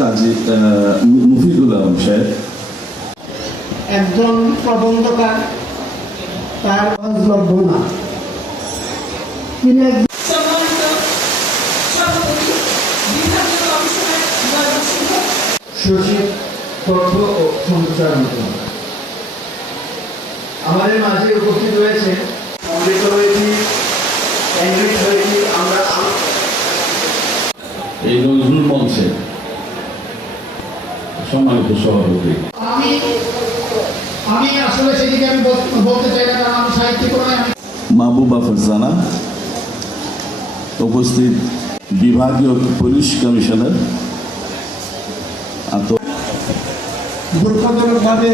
আহ, মুফিদুল আলম সাহেব। একজন প্রবন্ধকার তার সহজলভ্য না। তিনি সচিব তথ্য ও সম্প্রচার মন্ত্রণালয় আমাদের মাঝে উপস্থিত রয়েছে সমবেত হয়েছি এনরিচ হয়েছি আমরা এই নজরুল মঞ্চে সম্মানিত সভাপতি। আমি আমি আসলে সেদিকে আমি বলতে চাই না কারণ আমি সাহিত্যিক মাহবুবা ফারজানা উপস্থিত বিভাগীয় পুলিশ কমিশনার। দুঃখজনকভাবে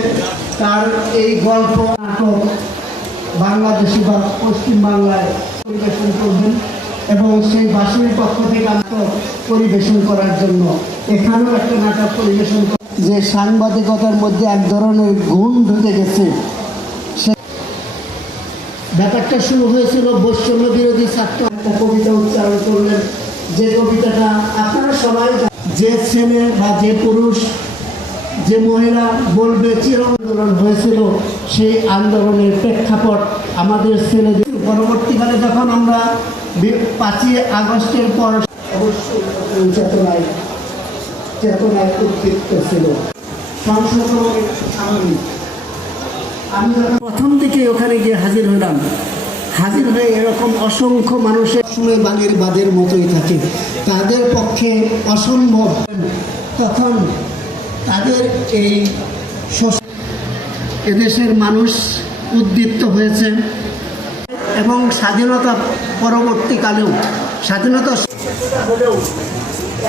তার এই গল্প নাটক বাংলাদেশি বা পশ্চিম বাংলায় পরিবেশন করবেন এবং সেই বাসনের পক্ষ থেকে নাটক পরিবেশন করার জন্য এখানেও একটা নাটক পরিবেশন কর- যে সাংবাদিকতার মধ্যে এক ধরনের গুণ ঢুকে গেছে ব্যাপারটা শুরু হয়েছিল বৈষম্য বিরোধী ছাত্র একটা কবিতা উচ্চারণ করলেন। যে কবিতাটা আপনারা সবাই যে ছেলে বা যে পুরুষ, যে মহিলা বলবে চির আন্দোলন হয়েছিল, সেই আন্দোলনের প্রেক্ষাপট আমাদের ছেলেদের পরবর্তীকালে যখন আমরা পাঁচই আগস্টের পর অবশ্যই চেতনায় চেতনায় ছিল। আমি প্রথম থেকে ওখানে গিয়ে হাজির হলাম, হাজির হয়ে এরকম অসংখ্য মানুষের সময় বালির বাদের মতোই থাকে। তাদের পক্ষে অসম্ভব। তখন তাদের এই এদেশের মানুষ উদ্দীপ্ত হয়েছে এবং স্বাধীনতা পরবর্তীকালেও স্বাধীনতা হলেও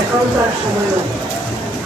এখনকার সময়েও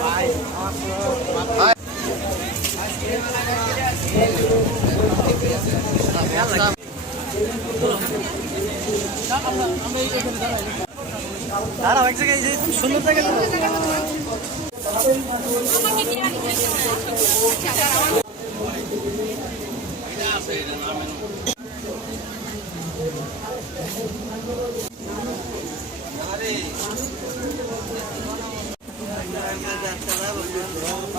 ফলস্বরূপ বৈষম্যটা কাদা দেওয়া সবাই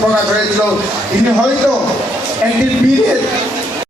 প্রকাশ হয়েছিল। তিনি হয়তো একটি বীরের